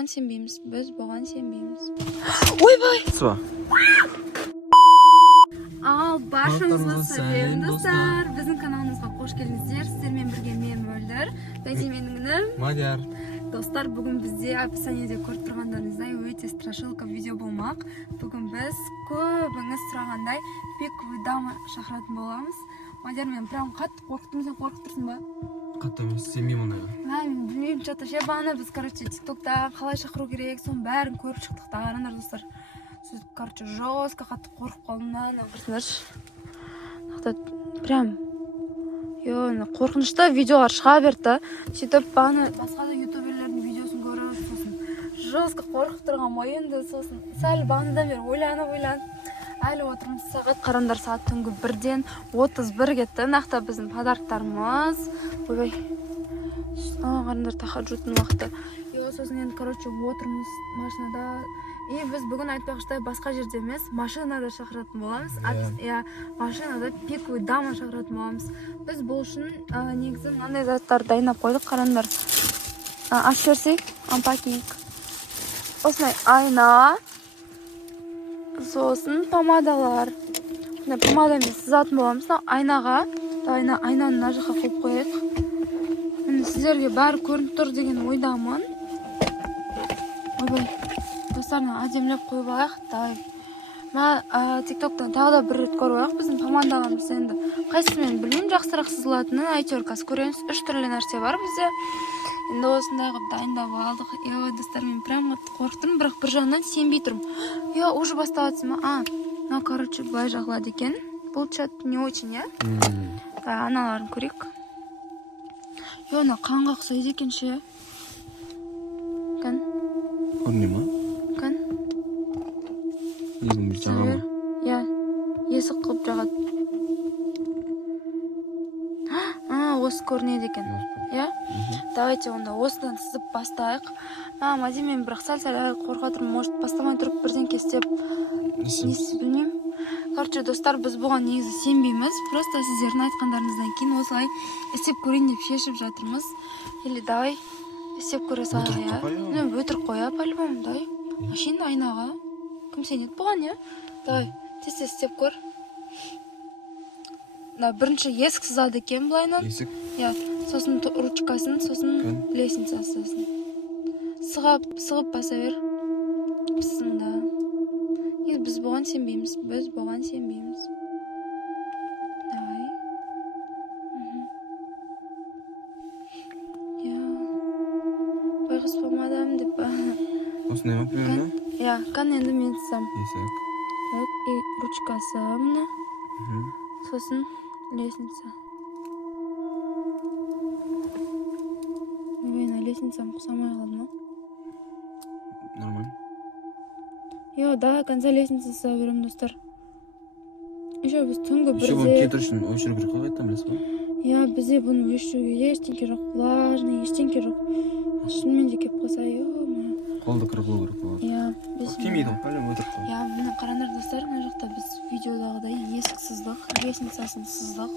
бұған сенбейміз. Ойбай! Сва. Ал, баршаңызға сәлем достар. Біздің каналымызға қош келдіңіздер. Сіздермен бірге мен Мөлдір. Және менің інім Мадияр. Достар, бүгін бізде описаниеде көріп тұрғандарыңыздай өте страшилка видео болмақ. Бүгін біз көбіңіз сұрағандай пиковый дама шақыратын боламыз. Мадияр, мен прям қатты қорқыттым, сен қорқып тұрсың ба? Қатты емес, сенбеймін ондайға. Мен білмеймін, что-то ше бағана біз, тиктокта қалай шақыру керек, соның бәрін көріп шықтық та, қараңдар достар. Сөйтіп, жестко қатты қорқып қалдым да, көрсеңдерші. Прям қорқынышты видеолар шыға берді. Сөйтіп, бағана басқа да ютуберлердің видеосын көріп, сосын жестко қорқып тұрған ой, енді сосын сәл бағанадан бері ойланып әлі отырмыз. Сағат қарандар, сағат түнгі 1-ден 31 кетті. Нақты біздің подарктарымыз. Ойбай. Қарандар, тахаджудтың уақыты. Сосын енді, отырмыз машинада. И біз бүгін айтпақшыдай басқа жерде емес, машинада шақыратын боламыз. Машинада пиковый дама шақыратын боламыз. Біз бұл үшін негізі мынандай заттар дайындап қойдық, қарандар. Ашып жіберсек, ампакинг. Осындай айна. Сосын помадалар. Помадамен сызатын боламыз. Айнаға, айнаны мына жаққа қойып қояйық. Сіздерге бәрі көрініп тұр деген ойдамын. Ойбай, достарына әдемілеп қойып алайық. Давай. Тиктоктан тағы да бір рет көріп алайық. Біздің помадаларымыз енді қайсысымен білмеймін, жақсырақ сызылатынын. Әйтеуір қазір көреміз. 3 түрлі нәрсе бар бізде. Енді осындай қылып дайындап алдық. Достар, мен прям қорықтым, бірақ бір жағынан сенбей тұрмын. Уже басталатсың ма? Былай жағылады екен. Получается не очень, аналарын көрейік. Қанға ұқсайды екен ше. Кән? Көріне ма? Кән? Елің бір жаға ма? Есік қылып жағады. Осы көрінеді екен. Давайте онда осыдан сызып бастайық. Мәди, мен бірақ сәл қорқа тұрмын. Может, бастамай тұрып бірден кестеп. Несі білмеймін. Достар, біз бұған негізі сенбейміз. Просто сіздердің айтқандарыңыздан кейін осылай істеп көрейін деп шешіп жатырмыз. Или давай істеп көре салайық. Өтірік қоя, по-любому, давай. Машина айнаға. Кім сенеді бұған, Давай, тез істеп көр. Бірінші есік сызады екен бұлайнан. Есік? Сосын ручкасын, сосын лестницасын. Сығып баса бер. Бісіңді. Біз бұған сенбейміз. Давай. Байғыз помадам деп ба. Осындай ма, примерно? Кән енді мен сызам. Есік. Ручкасы мұны. Сосын лестница. Лестницам құсамай қалды ма? Нормально. Давай конца лестница сыза берем, достар. Еще біз түнгі бірде... Еще бұны кетір үшін өшіру керек қағайттан білесіз ба? Бізде бұны өшіруге ештеңке жоқ, влажный, ештеңке жоқ. Шынымен де кеп қоса, қолды кіріп болу керек болады. Кемейді, пәлем өтіріп қой. Міне қарандар, достар, мына жақта біз видеодағыдай есік сыздық, лестницасын сыздық.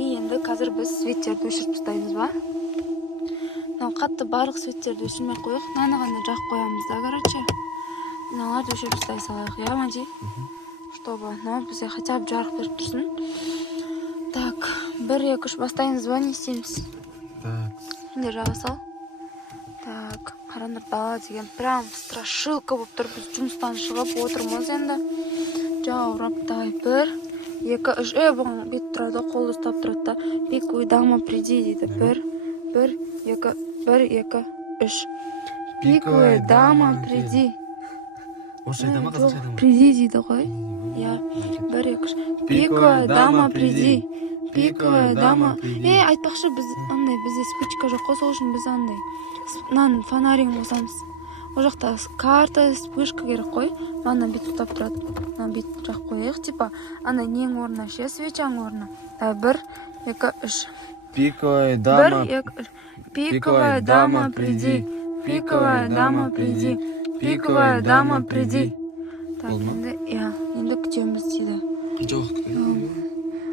Енді қазір біз светтерді өшіріп тұстаймыз ба? Қатты барлық светтерді өшірмей қойық, нанығаны жақ қоямыз да, Мыналарды өшіріп тұстай салайық, Мади? Чтобы бізде хотя бы жарық беріп тұрсын. 1, 2, 3 бастаймыз ба, не істейміз? Енді жаға сал. Қарандар, дала деген прям страшилка болып тұр. Біз жұмыстан шығып отырмыз енді. Жаурап, 1, 2, 3. Бұған бет тұрады, қолды ұстап тұрады. Пиковый дама, приди дейді. 1, 2, 3. Пиковый дама, приди. Приди дейді ғой. 1, 2, 3. Пиковый дама, приди. Пиковая дама. Айтпақшы, бізде спичка жоқ қой, сол үшін біз андай. Мынаның фонарин қосамыз. О жақта карта, спичка керек қой. Мана бет ұстап тұрады. Мына бет жақ қойық. Типа, нең орнына ше, свечаң орнына. 1, 2, 3. Пиковая дама. 1, 2, 3. Пиковая дама, приди. Пиковая дама, приди. Пиковая дама, приди. Енді күтеміз дейді. Жоқ, күтеді.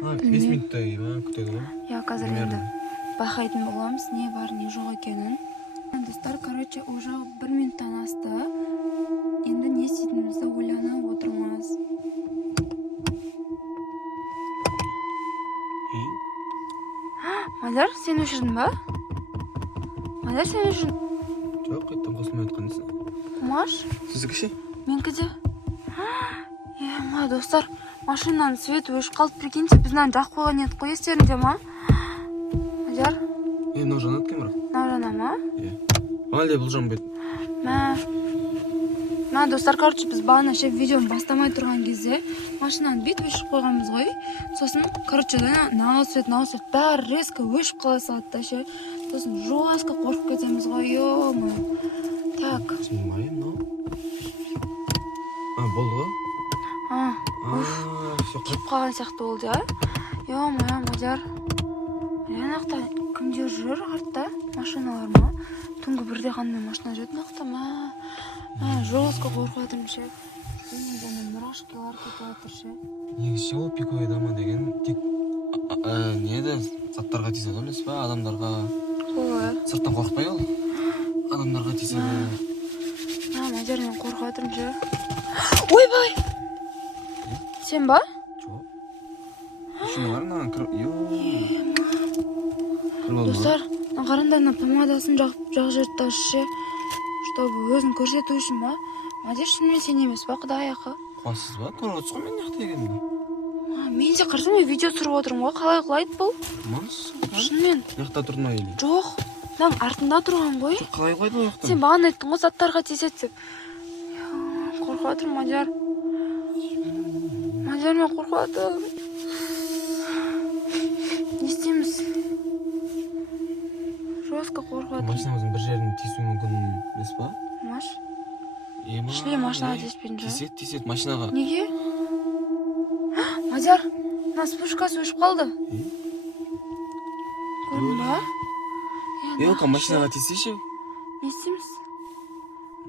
5 минуттай күтеді ғой? Қазір енді байқайтын боламыз, не бар, не жоқ екенін. Достар, короче, уже 1 минуттан асты. Енді не істейтінімізді ойланып отырмыз. Мадияр, сен өшірдің ба? Мадияр, сен өшірдің? Жоқ, қайттан қосылмай отқандысың. Құмаш? Сіздікі ше? Менікі де. Ма, достар, машинаның светі өшіп қалды, прикиньте, біз мынаны жақып қойған едік қой, естеріңде ма? Мадияр? Мынау жанады екен бірақ. Мынау жана ма? Әлде бұл жанбайды. Ма, достар, короче, біз бағана ше видеоны бастамай тұрған кезде машинаны бүйтіп өшіп қойғанбыз ғой. Сосын, короче, нағыз свет бәрі резко өшіп қала салады да ше. Сосын жестко қорқып кетеміз ғой, ё-моё. Так. Снимай, мынау. Болды ғой? Все, Кеп қалған сияқты болды, а? Ё-моё, Мадияр. Аяқта кімдер жүр артта? Машиналар ма? Түнгі бірде қандай машина жүретін ақта ма? Жестко қорқып жатырмын ше. Мурашкалар кетіп жатыр ше. Негізі ол пиковая дама деген тек неді заттарға тиіседі емес па? Адамдарға. Солай. Сырттан қорқытпай ол. Адамдарға тиіседі. Мадияр, мен қорқып жатырмын ше. Ойбай! Сен ба? Жоқ. Шыны бар маған кіріп Достар, қараңдар, помадасын жақ жерді ташы, чтобы өзін көрсету үшін ба? Мадияр, шынымен сен емес ба, құдай ақы? Қуасыз ба? Көріп отырсыз ғой мен неқта екенімді. Мен де қарасам, мен видео түсіріп отырмын ғой, қалай құлайды бұл? Тұрмаңыз? Шынымен? Неқта тұрдың ба еле? Жоқ, мынаның артында тұрған ғой. Қалай құлайды ол яқтан? Сен бағана айттың ғой, заттарға тиіседі деп. Қорқып жатырмын, Мадияр. Мадияр, мен қорқып жатырмын. Не істейміз? Жестко қорқып жатырмын. Машинамыздың бір жеріне тиісуі мүмкін емес па? Маш? Шлем машинаға тиіспейтін жа? Тиіседі машинаға. Неге? Мадияр, мына спушкасы өшіп қалды. Көрдің ба? Оқа машинаға тиісейші? Не істейміз?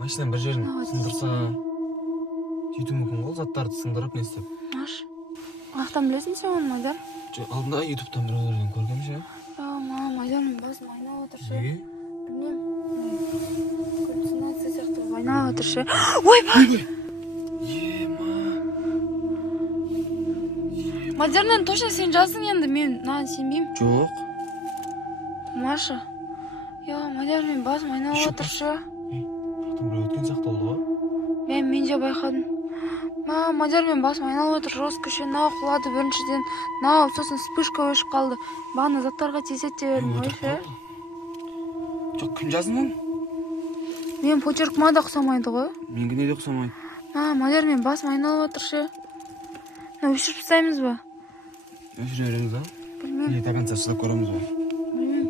Машинаның бір жерін сындырса сөйту мүмкін ғой, заттарды сындырып не істеп. Маш, ақтан білесің сен оны, Мадияр? Алдында ютубтан біреулерден көргем ше. Мадияр, мен басым айналып отыр ше. Неге? Білмеймін. Галлюцинация сияқты айналып отыр ше. Ойбай! Мадияр, точно сен жаздың енді, мен сенбеймін. Жоқ. Маша. Мадияр, мен басым айналып отыр ше. Жақтан біреу өткен сияқты болды ғой. Мен де байқадым. Мадияр, мен басым айналып отыр, жестко ше. Нау құлады біріншіден. Сосын вспышка өшіп қалды. Бағана заттарға тиіседі деп едім ғой ше. Жоқ, кім жаздың? Мен почеркіма да ұқсамайды ғой. Менгіне де ұқсамайды. Мадияр, мен басым айналып отыр ше. Өшіріп тастаймыз ба? Өшіре береміз ба? Білмеймін. Или до конца шыдап көреміз ба? Білмеймін.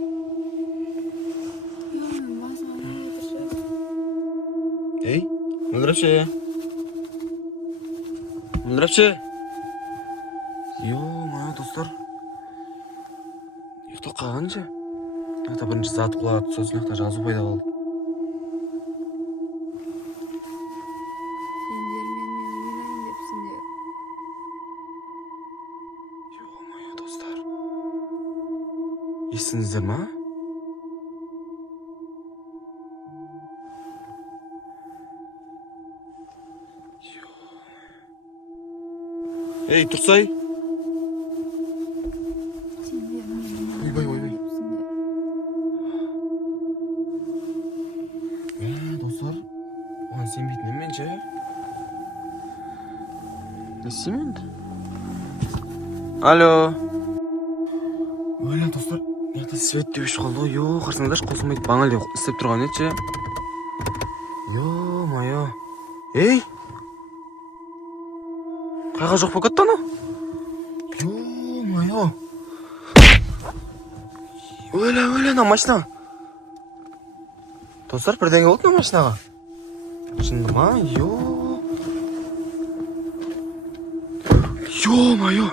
Мен басым айналып отыр ше. Ей, мөлдірепші. Мөлдірепші. Ё-моё, достар. Ұйықтап қалған ше. Яқта бірінші зат құлады, сосын яқта жазу пайда болды. Сендер мен ойнайын депсіңдер. Ё-моё, достар. Естіңіздер ма? Ей, тұрсай. Ойбай. Достар, оған сенбейтін емен ше. Не істеймін енді? Алло. Өлі, достар, неғді свет деп өшіп қалды ғой. Қарсаңдаршы, қосылмайды. Баңал істеп тұрған еді ше. Ё-моё. Ей! Қайға жоқ болып кетті ана? Ё-моё. Өлі, ана машина. Достар, бірдеңе болды ана машинаға. Шынды ма? Ё-моё.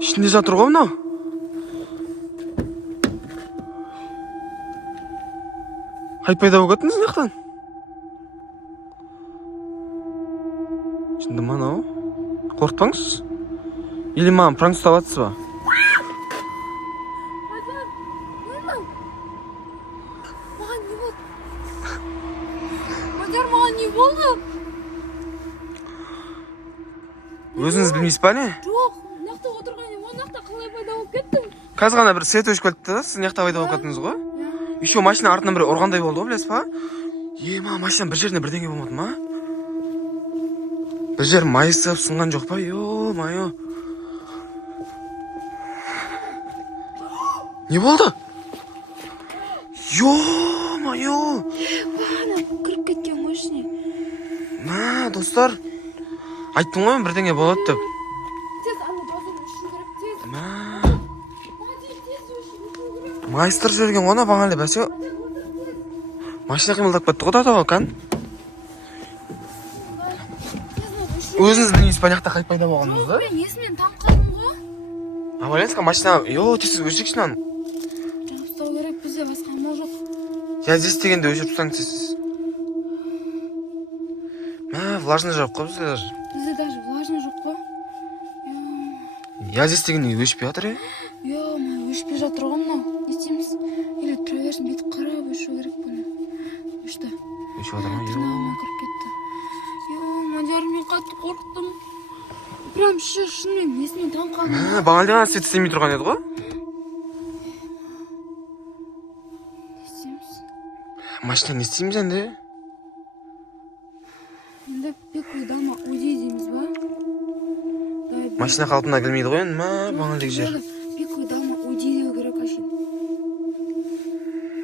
Ішінде жатыр ғой мынау. Қайт пайда болып кеттіңіз мынаяқтан? Шынды ма анау? Қорқытпаңыз. Или маған пранк ұстап жатсыз ба? Мадияр, маған не болды? Өзіңіз білмейсіз ба не? Жоқ, мынақта отырған едім, мынақта қалай пайда болып кеттім? Қазір ғана бір свет өшіп кетті да, сіз мына жақта пайда болып кеттіңіз ғой? Еще машина артынан бір ұрғандай болды ғой, білесіз ба? Ма, машинаның бір жерінде бірдеңе болмады ма? Бір жер майысып сынған жоқ па? Ё-майо. Не болды? Ё-майо. Ана кіріп кеткен ғой ішіне. Ма, достар. Айттым ғой, бірдеңе болады деп. Тез ана газон ұшу керек, тез. Ма. Тез ұшу керек. Майыстыр жүрген ғана бағанлы бәсе. Машина қимылдап кетті ғой да кән. Өзіңіз білмейсіз ба, мына қай пайда болғаныңызды? Мен есімнен танып қалдым ғой. Аваленсқа машина, тез өшірейік шынан. Жауып ұстау керек, бізде басқа амал жоқ. Я здесь дегенде өшіріп ұстаңыз сіз. Ма, влажный жоқ қой бізде даже. Бізде даже влажный жоқ қой. Я здесь дегенде өшпей жатыр, Өшпей жатыр ғой мынау. Не істейміз? Или тұра берсін, бүйтіп қарап өшу керек бұны. Өшті. Өшіп жатыр ма? Тырнағыма кіріп кетті. Мадияр, мен қатты қорықтым. Прям шынымен есімнен танып қалдым. Бағанлы ғана свет істемей тұрған еді ғой? Не істейміз? Машина не істейміз енді? Енді пекой дама уйди дейміз ба? Машина қалпына келмейді ғой енді, бағанлы жер. Пекой дама уйди деу керек ашын.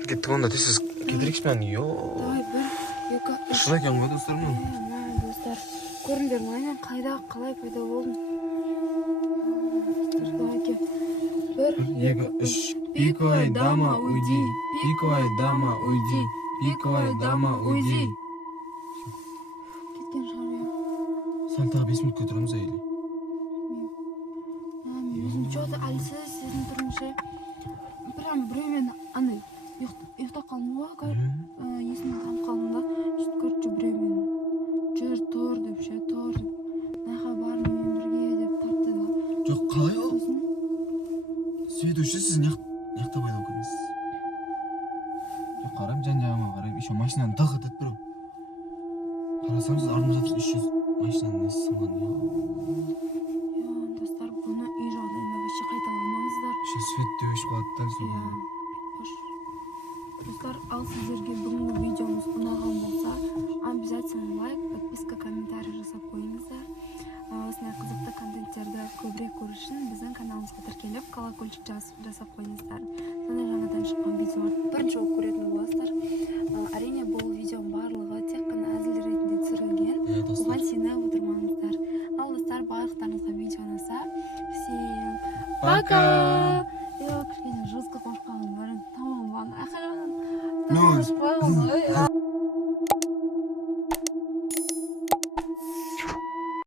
Кеттік онда, тез кетірейікші мен, Давай, бір, екі, үш. Шын екен ғой достар мен. Достар, көріңдер ма, қайда, қалай пайда болдым? Давай, ке. Бір, екі, үш. Пиковая дама, уйди. Пиковая дама, уйди. Пиковая дама, уйди. Кеткен шығар я. Сәл тағы 5 минутқа тұрамыз әйелі. Өзім что-то әлсіз сезім тұрмышы. Прям біреумен андай ұйықтап қалдым ғой, есімнен танып қалдым да. Көрші біреумен жүр, тұр деп ше, тұр деп. Наға бар мен бірге деп тартты да. Жоқ, қалай ол? Сосын Свет өшсе сіз неқта пайда болып кетіңіз. Жоқ, қарайым, жан-жағыма қарайым. Еще машинаны дық етеді біреу. Қарасам сіз артымызда тұрсыз 300 машинаның несі сынған. достар, бұны үй жағдайында вообще қайталамаңыздар. Еще свет те өшіп қалады дәл сол. Достар, ал сіздерге бүгінгі видеомыз ұнаған болса, обязательно лайк, подписка, комментарий жасап қойыңыздар. Осындай қызықты контенттерді көбірек көру үшін біздің каналымызға тіркеліп, колокольчик жасап қойыңыздар. Сонда жаңадан шыққан видеоларды бірінші оқып көретін боласыздар. Әрине, бұл видеоның барлығы тек қана әзіл ретінде түсірілген. Оған сеніп отырмаңыздар. Ал достар, барлықтарыңызға видео ұнаса, всем пока! Кішкене жұртқа қошқанын бәрін тамам баны. Ақырын.